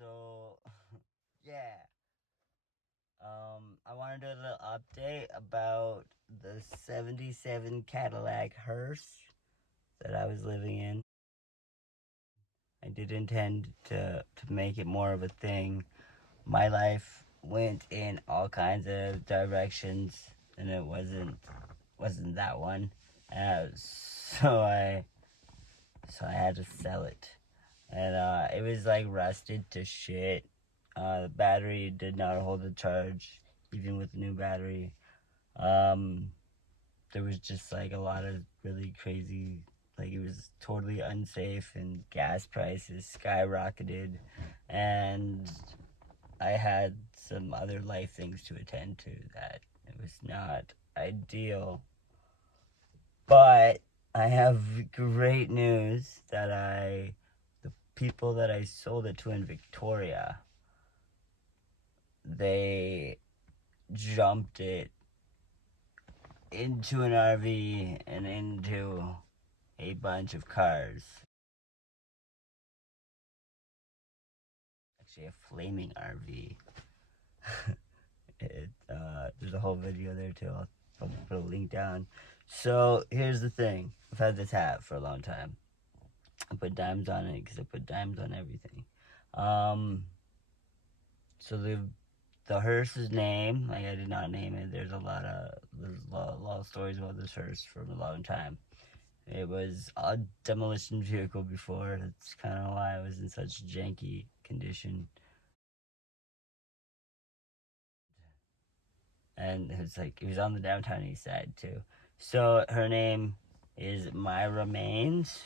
So, yeah. I wanted to do a little update about the 77 Cadillac Hearse that I was living in. I did intend to make it more of a thing. My life went in all kinds of directions, and it wasn't that one. So I had to sell it, and it was like rusted to shit. The battery did not hold the charge, even with the new battery. Um, there was just like a lot of really crazy, like it was totally unsafe, and gas prices skyrocketed, and I had some other life things to attend to that it was not ideal. But I have great news that the people that I sold it to in Victoria, they jumped it into an RV and into a bunch of cars. Actually, a flaming RV. There's a whole video there too. I'll probably put a link down. So here's the thing. I've had this hat for a long time. I put dimes on it because I put dimes on everything. So the hearse's name, like I did not name it. There's a lot of stories about this hearse for a long time. It was a demolition vehicle before. That's kind of why it was in such janky condition. And it was on the downtown east side too. So her name is Myra Mains,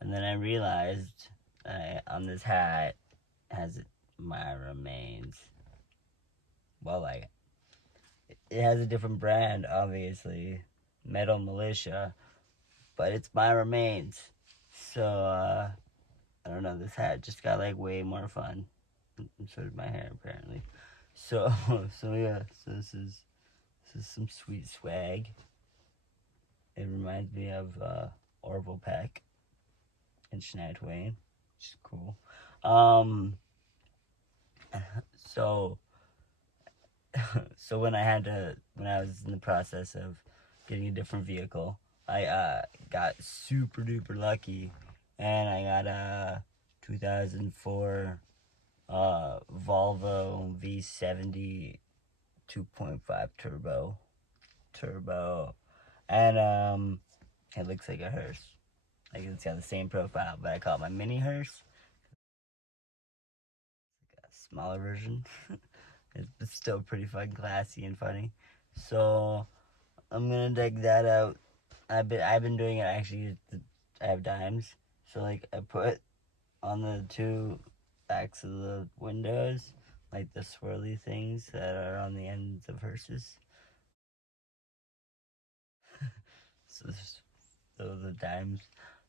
and then I realized on this hat has Myra Mains. Well, like it has a different brand, obviously, Metal Militia, but it's Myra Mains. So I don't know. This hat just got like way more fun, and so did my hair apparently. So yeah. So this is some sweet swag. It reminds me of Orville Peck and Shania Twain, which is cool. Um, so so when I was in the process of getting a different vehicle, I got super duper lucky, and I got a 2004 Volvo V70 2.5 turbo, and it looks like a hearse. Like it's got the same profile, but I call it my mini hearse. Like a smaller version. It's still pretty fun, classy and funny. So I'm gonna dig that out. I've been doing it actually. I have dimes, so like I put on the two backs of the windows like the swirly things that are on the ends of hearses. So those are dimes.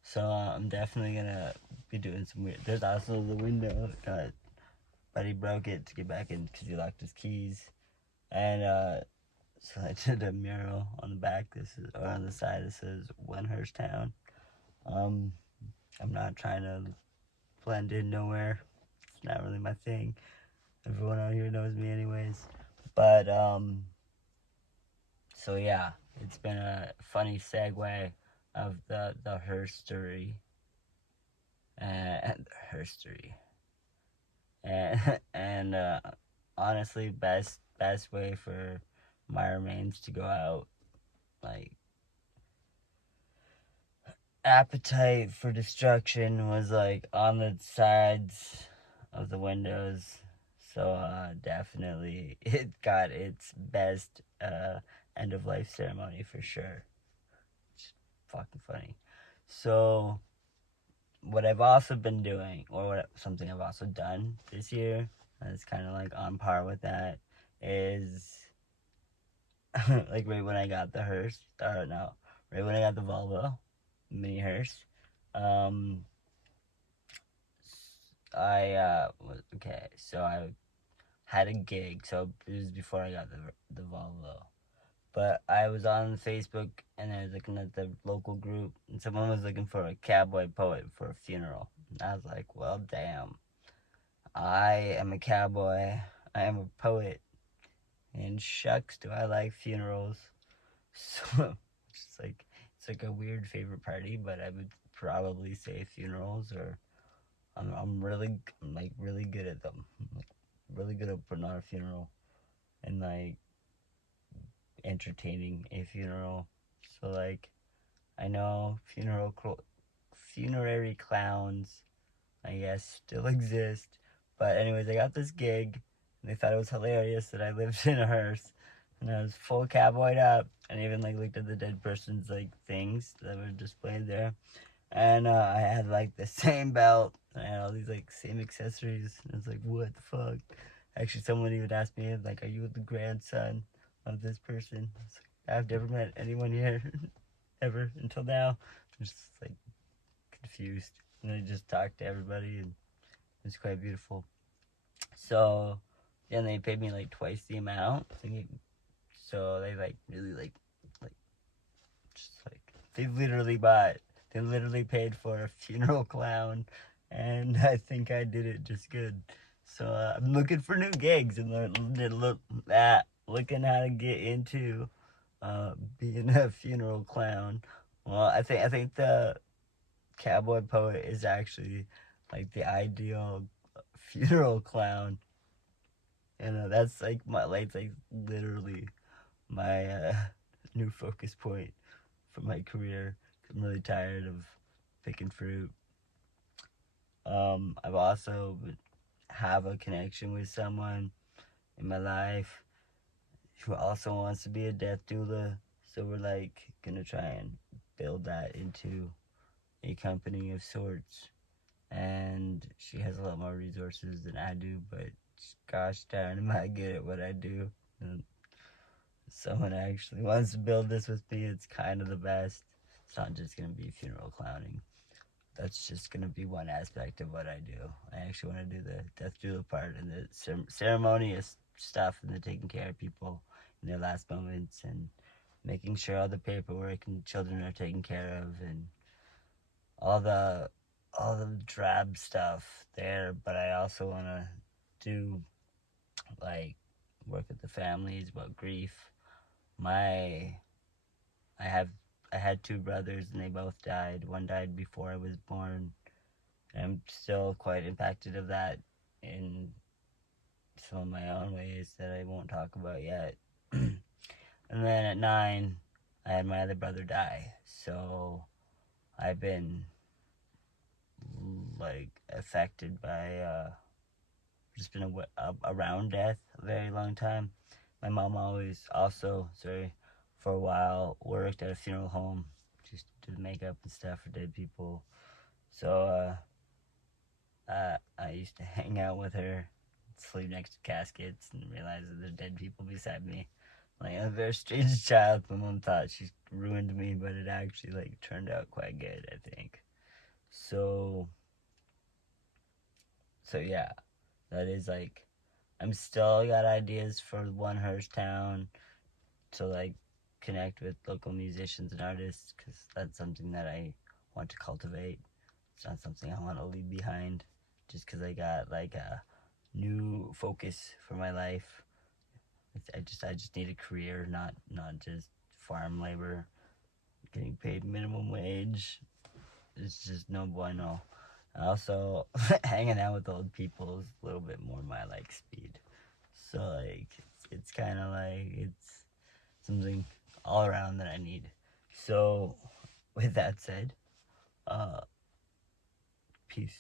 So I'm definitely gonna be doing some weird. There's also the window that Buddy broke it to get back in because he locked his keys, and so I did a mural on the back. Or on the side. It says "One Hearse Town." Um, I'm not trying to blend in nowhere. It's not really my thing. Everyone out here knows me anyways. But so yeah, it's been a funny segue of the herstory and herstory and honestly, best way for Myra Mains to go out, like appetite for destruction was like on the sides of the windows. So definitely it got its best end of life ceremony for sure. It's fucking funny. So what I've also been doing, or something I've also done this year, that's kind of like on par with that, is like right when I got the hearse, or no, right when I got the Volvo mini hearse, um, okay. So I had a gig. So it was before I got the Volvo. But I was on Facebook, and I was looking at the local group, and someone was looking for a cowboy poet for a funeral. And I was like, well, damn. I am a cowboy. I am a poet. And shucks, do I like funerals. So it's like a weird favorite party, but I would probably say funerals. Or I'm like really good at them. I'm like really good at putting on a funeral and like entertaining a funeral. So like I know funerary clowns, I guess, still exist. But anyways, I got this gig, and they thought it was hilarious that I lived in a hearse, and I was full cowboyed up, and even like looked at the dead person's like things that were displayed there, and I had like the same belt, and I had all these like same accessories, and I was like, what the fuck? Actually, someone even asked me like, are you the grandson of this person? I was like, I've never met anyone here ever until now. I'm just like confused, and I just talked to everybody, and it was quite beautiful. So, yeah, they paid me like twice the amount. So they like really like just like they literally paid for a funeral clown, and I think I did it just good. So I'm looking for new gigs and looking how to get into being a funeral clown. Well, I think the cowboy poet is actually like the ideal funeral clown, and that's like literally my new focus point for my career. I'm really tired of picking fruit. I've also have a connection with someone in my life who also wants to be a death doula, so we're like gonna try and build that into a company of sorts. And she has a lot more resources than I do, but gosh darn, am I good at what I do. And someone actually wants to build this with me, it's kind of the best. It's not just going to be funeral clowning. That's just going to be one aspect of what I do. I actually want to do the death doula part and the ceremonious stuff and the taking care of people in their last moments and making sure all the paperwork and children are taken care of and all the drab stuff there. But I also want to do like work with the families about grief. My I have I had two brothers and they both died. One died before I was born. I'm still quite impacted of that in some of my own ways that I won't talk about yet. And then at 9, I had my other brother die. So I've been like affected by just been around death a very long time. My mom always also, sorry, for a while worked at a funeral home, just did makeup and stuff for dead people. So I used to hang out with her, sleep next to caskets, and realize that there's dead people beside me. Like a very strange child. My mom thought she ruined me, but it actually like turned out quite good, I think. So yeah, that is like I'm still got ideas for one Hearse town to like connect with local musicians and artists because that's something that I want to cultivate. It's not something I want to leave behind just because I got like a new focus for my life. I just need a career, not just farm labor. Getting paid minimum wage is just no bueno. Also, hanging out with old people is a little bit more my like speed. So like it's kind of like it's something all around that I need. So with that said, uh, peace.